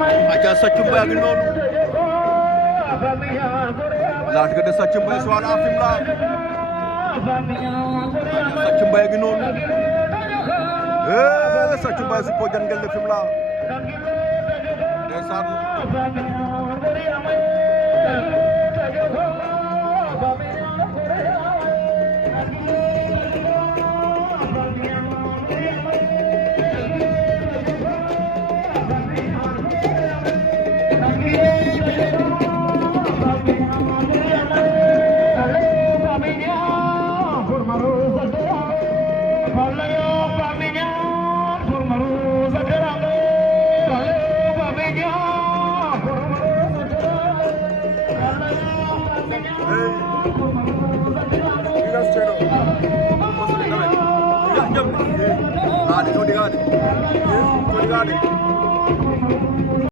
aja Saccumba ngi noonu la diggante Saccumba Joal à Fimela Saccumba ngi noonu Saccumba si po jangel le Fimela ndeysaan Adi